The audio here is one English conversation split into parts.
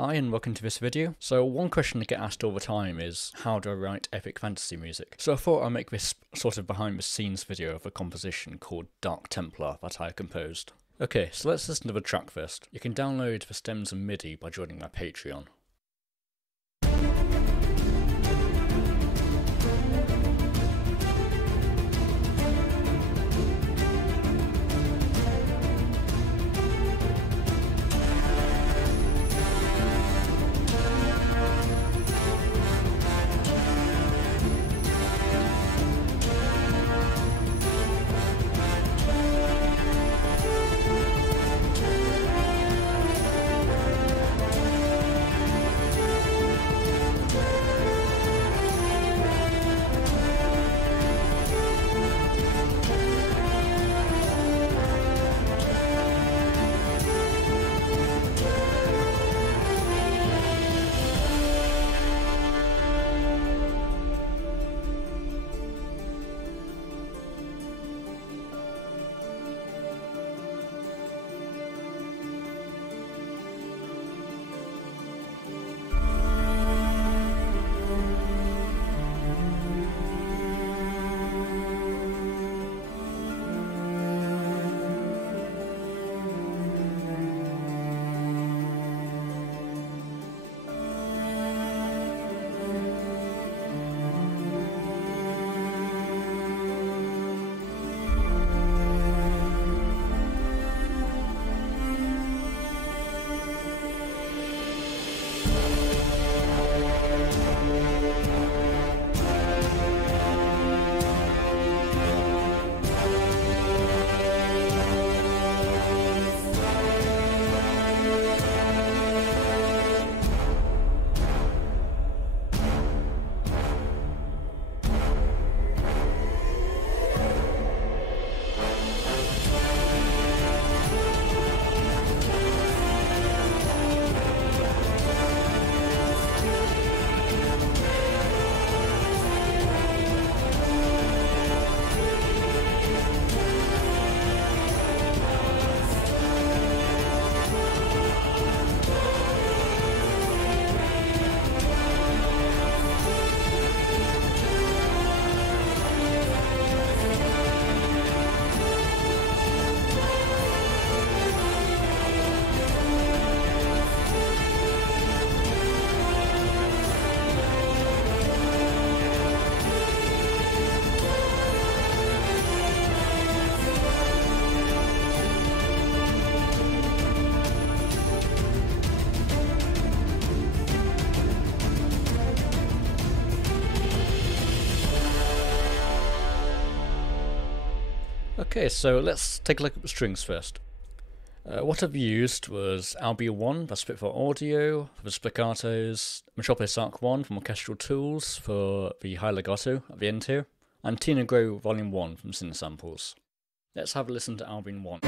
Hi and welcome to this video. So one question I get asked all the time is, how do I write epic fantasy music? So I thought I'd make this sort of behind the scenes video of a composition called Dark Templar that I composed. Okay, so let's listen to the track first. You can download the stems and Midi by joining my Patreon. Okay, so let's take a look at the strings first. What I've used was Albion1 by Spitfire Audio for the spiccatos, Metropolis Arc 1 from Orchestral Tools for the high legato at the end here, and Tina Grow Volume 1 from Cinesamples. Let's have a listen to Albion1.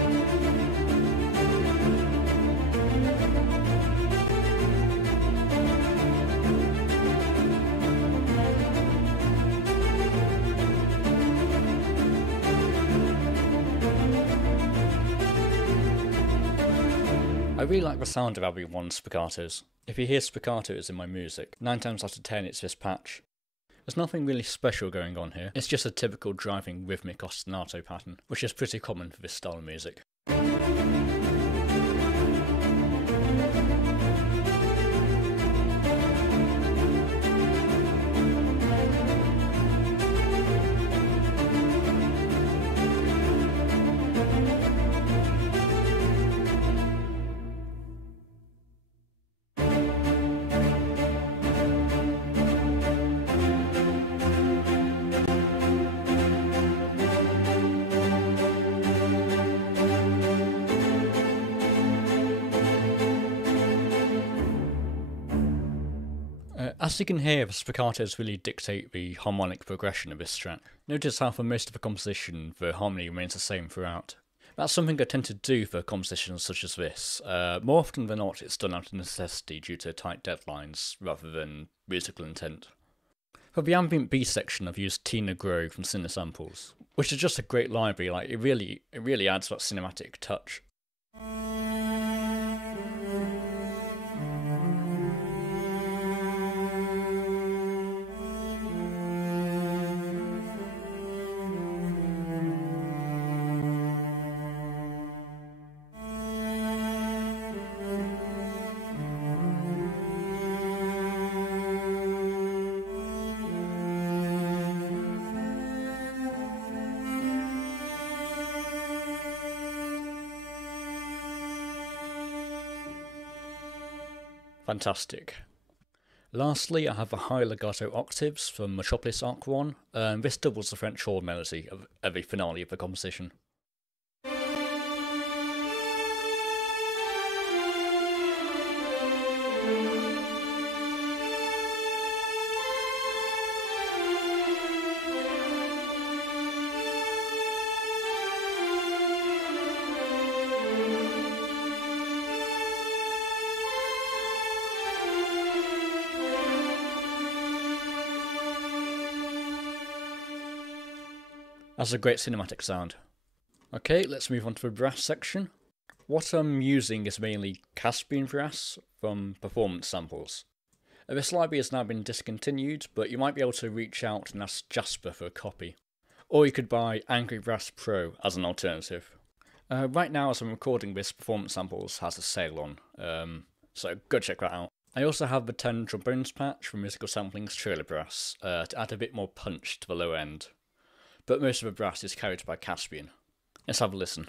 I really like the sound of Albion1 spiccatos. If you hear spiccatos in my music, 9 times out of 10 it's this patch. There's nothing really special going on here, it's just a typical driving rhythmic ostinato pattern, which is pretty common for this style of music. As you can hear, the spiccatos really dictate the harmonic progression of this track. Notice how for most of the composition, the harmony remains the same throughout. That's something I tend to do for compositions such as this. More often than not, it's done out of necessity due to tight deadlines, rather than musical intent. For the ambient B section, I've used Tina Grow from Cinesamples, which is just a great library. It really adds that cinematic touch. Fantastic. Lastly, I have the high legato octaves from Metropolis Arc 1. This doubles the French horn melody of the finale of the composition. That's a great cinematic sound. Okay, let's move on to the brass section. What I'm using is mainly Caspian brass from performance samples. This library has now been discontinued, but you might be able to reach out and ask Jasper for a copy. Or you could buy Angry Brass Pro as an alternative. Right now, as I'm recording this, Performance Samples has a sale on, so go check that out. I also have the 10 trombones patch from Musical Sampling's Trailer Brass to add a bit more punch to the low end. But most of the brass is carried by Caspian. Let's have a listen.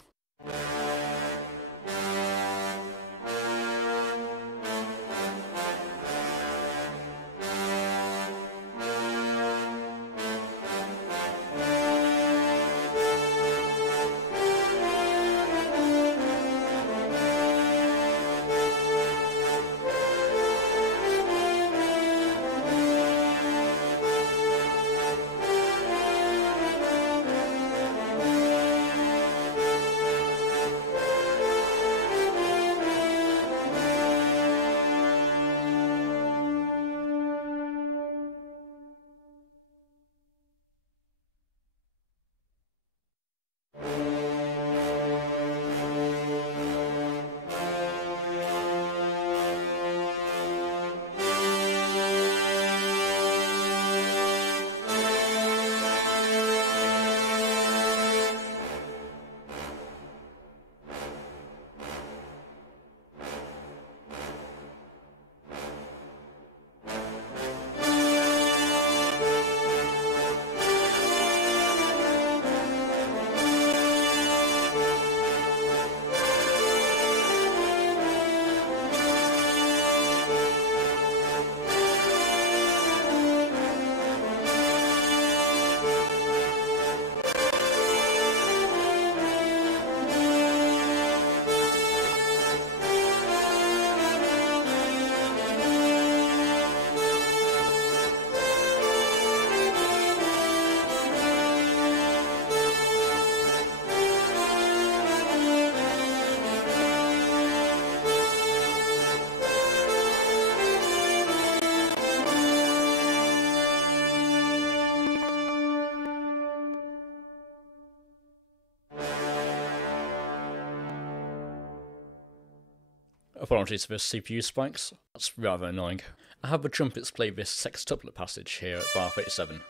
Apologies for CPU spikes, that's rather annoying. I have the trumpets play this sextuplet passage here at bar 37.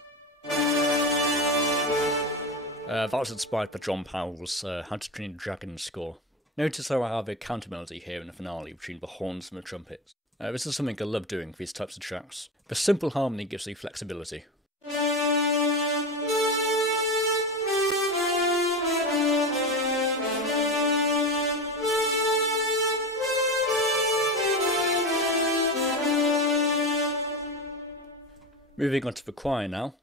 That was inspired by John Powell's How to Train a Dragon score. Notice how I have a counter melody here in the finale between the horns and the trumpets. This is something I love doing for these types of tracks. The simple harmony gives you flexibility. Moving on to the choir now.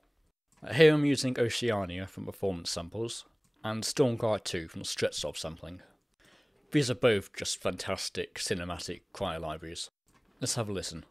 Here I'm using Oceania from Performance Samples, and Stormguard 2 from Stretsov sampling. These are both just fantastic cinematic choir libraries. Let's have a listen.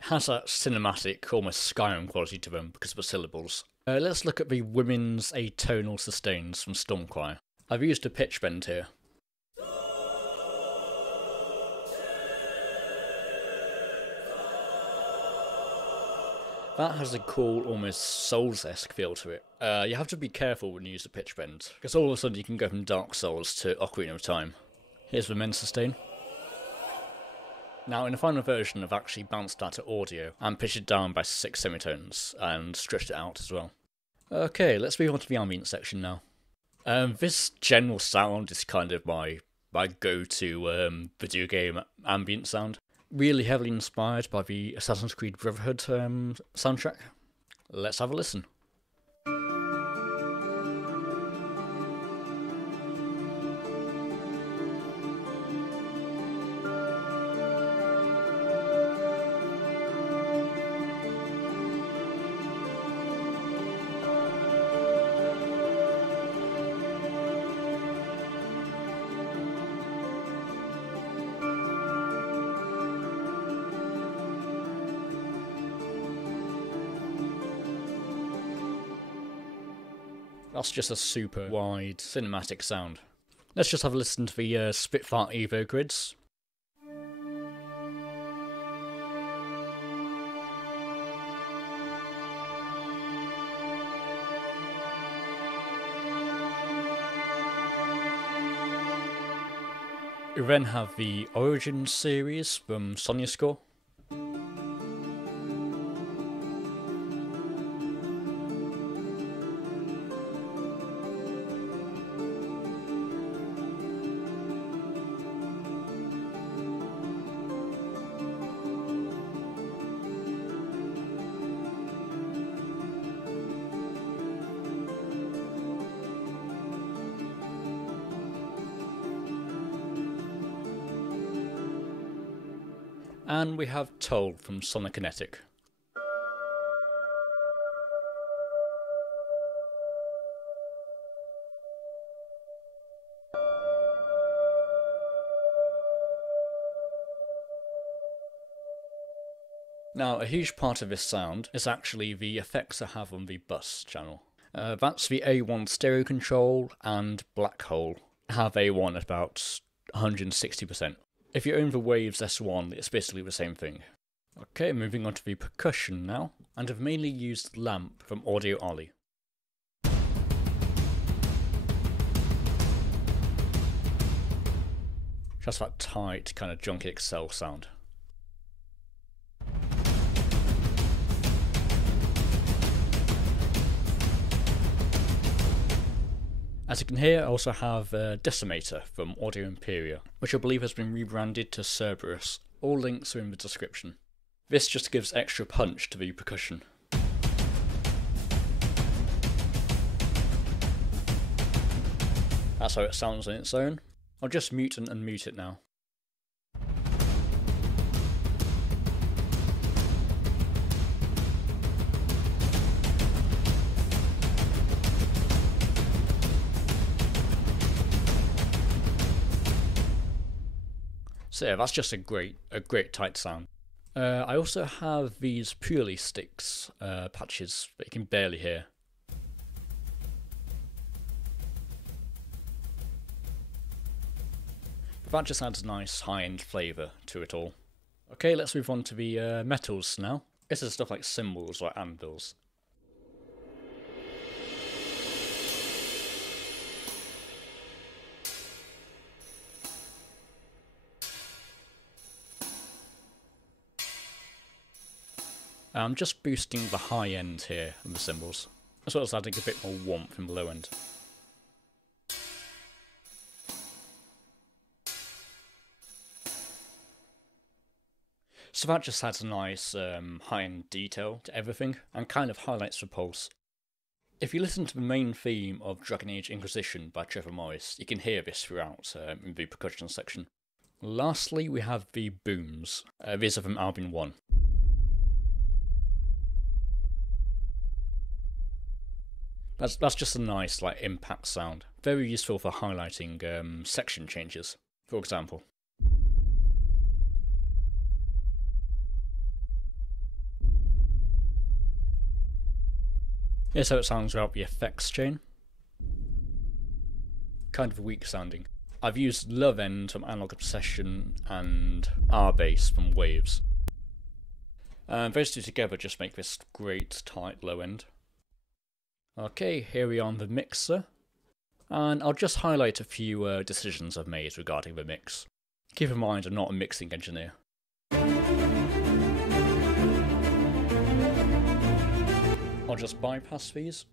Has that cinematic, almost Skyrim quality to them because of the syllables. Let's look at the women's atonal sustains from Storm Choir. I've used a pitch bend here. That has a cool, almost Souls-esque feel to it. You have to be careful when you use the pitch bend, because all of a sudden you can go from Dark Souls to Ocarina of Time. Here's the Men Sustain. Now, in the final version, I've actually balanced that to audio and pitched it down by 6 semitones and stretched it out as well. Okay, let's move on to the ambient section now. This general sound is kind of my go-to video game ambient sound. Really heavily inspired by the Assassin's Creed Brotherhood soundtrack. Let's have a listen. That's just a super wide cinematic sound. Let's just have a listen to the Spitfire Evo grids. We then have the Origin series from Sonya Score. And we have Toll from Sonic Kinetic. Now, a huge part of this sound is actually the effects I have on the bus channel. That's the A1 stereo control and Black Hole. I have A1 at about 160%. If you own the Waves S1, it's basically the same thing. Okay, moving on to the percussion now, and I've mainly used Lamp from Audio Ollie. Just that tight kind of Junkie XL sound. As you can hear, I also have Decimator from Audio Imperia, which I believe has been rebranded to Cerberus. All links are in the description. This just gives extra punch to the percussion. That's how it sounds on its own. I'll just mute and unmute it now. So yeah, that's just a great tight sound. I also have these purely sticks patches that you can barely hear. But that just adds a nice high-end flavour to it all. Okay, let's move on to the metals now. This is stuff like cymbals or anvils. I'm just boosting the high end here of the cymbals, as well as adding a bit more warmth in the low end. So that just adds a nice high-end detail to everything, and kind of highlights the pulse. If you listen to the main theme of Dragon Age Inquisition by Trevor Morris, you can hear this throughout in the percussion section. Lastly, we have the booms. These are from Albin 1. That's just a nice impact sound. Very useful for highlighting section changes, for example. Here's how it sounds without the effects chain. Kind of weak sounding. I've used Love End from Analog Obsession and R-Bass from Waves. Those two together just make this great tight low end. Okay, here we are on the mixer, and I'll just highlight a few decisions I've made regarding the mix. Keep in mind I'm not a mixing engineer. I'll just bypass these.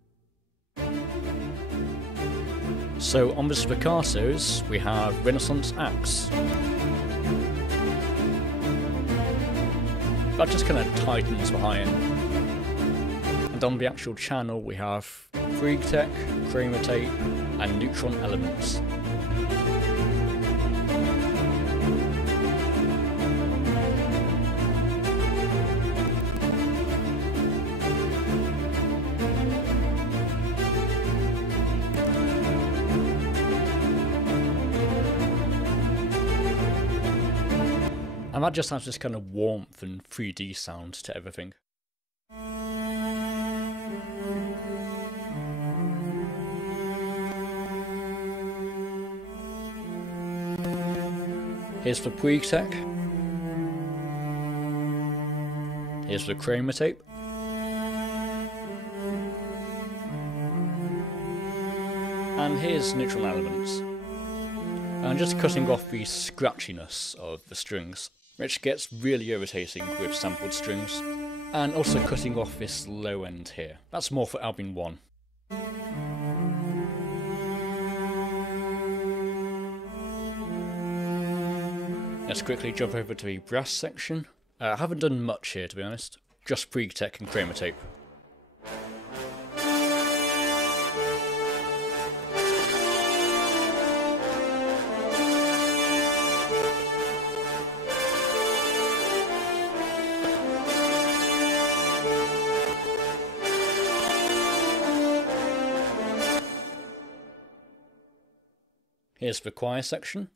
So on the spiccatos we have Renaissance Axe. That just kind of tightens the high end. And on the actual channel we have Freak-Tech, Kramer Tape and Neutron Elements. And that just adds this kind of warmth and 3D sound to everything. Here's the Freak-Tech. Here's the Kramer Tape. And here's Neutral Elements. And just cutting off the scratchiness of the strings, which gets really irritating with sampled strings, and also cutting off this low end here. That's more for album 1. Let's quickly jump over to the brass section. I haven't done much here, to be honest. Just Freak-Tech and Kramer Tape. Here's the choir section.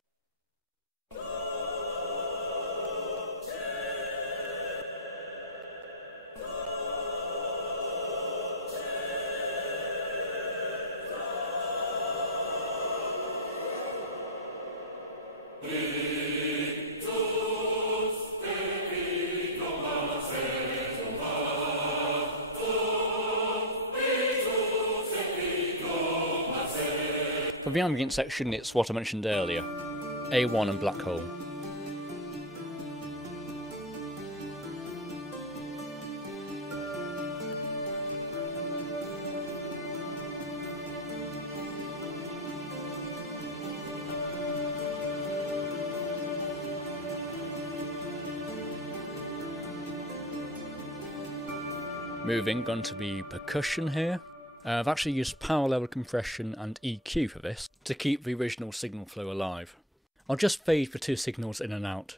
For the ambient section, it's what I mentioned earlier, A1 and Black Hole. Moving on to the percussion here. I've actually used power level compression and EQ for this to keep the original signal flow alive. I'll just fade the two signals in and out.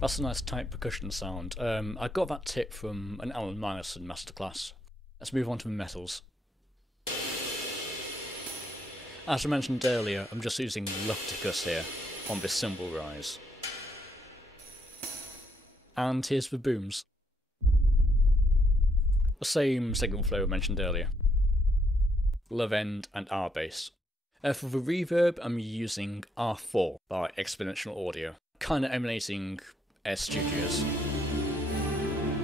That's a nice tight percussion sound. I got that tip from an Alan Myerson masterclass. Let's move on to the metals. As I mentioned earlier, I'm just using Lufticus here on this cymbal rise. And here's the booms. The same signal flow I mentioned earlier. Love end and R bass. For the reverb, I'm using R4 by Exponential Audio, kind of emulating S Studios.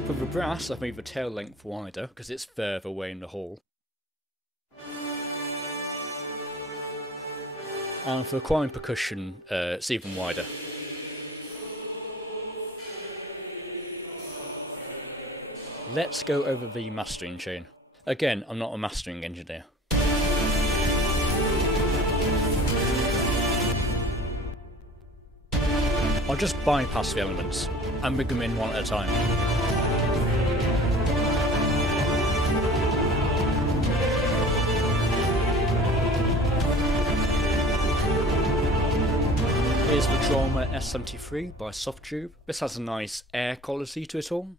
For the brass, I've made the tail length wider because it's further away in the hall. And for choir and percussion, it's even wider. Let's go over the mastering chain. Again, I'm not a mastering engineer. I'll just bypass the elements and bring them in one at a time. is the Drama S73 by Softtube. This has a nice air quality to it all.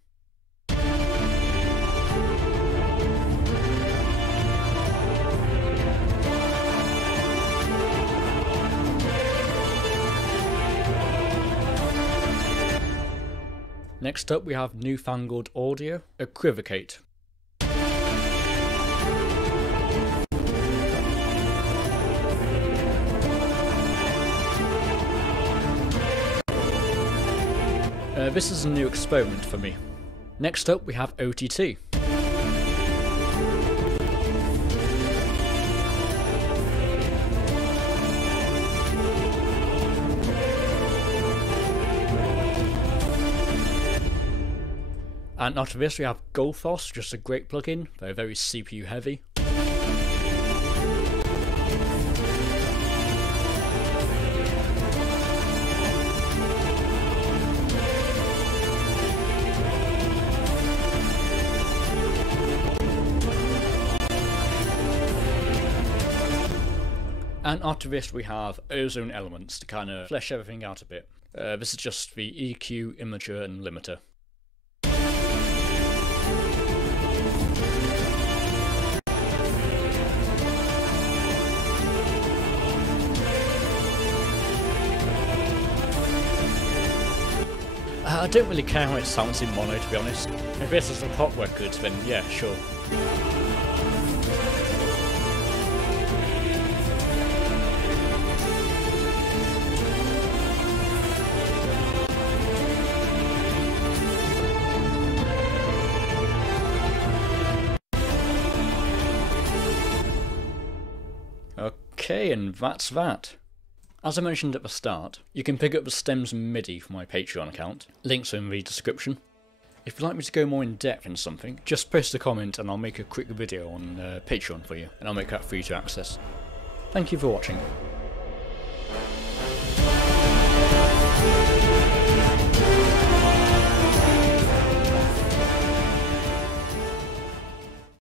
Next up we have Newfangled Audio, Equivocate. This is a new experiment for me. Next up we have OTT. And after this we have Goldfoss, just a great plugin, they're very CPU heavy. And after this we have Ozone Elements to kind of flesh everything out a bit. This is just the EQ, Imager and Limiter. I don't really care how it sounds in mono, to be honest. If this is a pop record, then yeah, sure. Okay, and that's that. As I mentioned at the start, you can pick up the stems and Midi from my Patreon account. Links are in the description. If you'd like me to go more in depth in something, just post a comment and I'll make a quick video on Patreon for you, and I'll make that for you to access. Thank you for watching.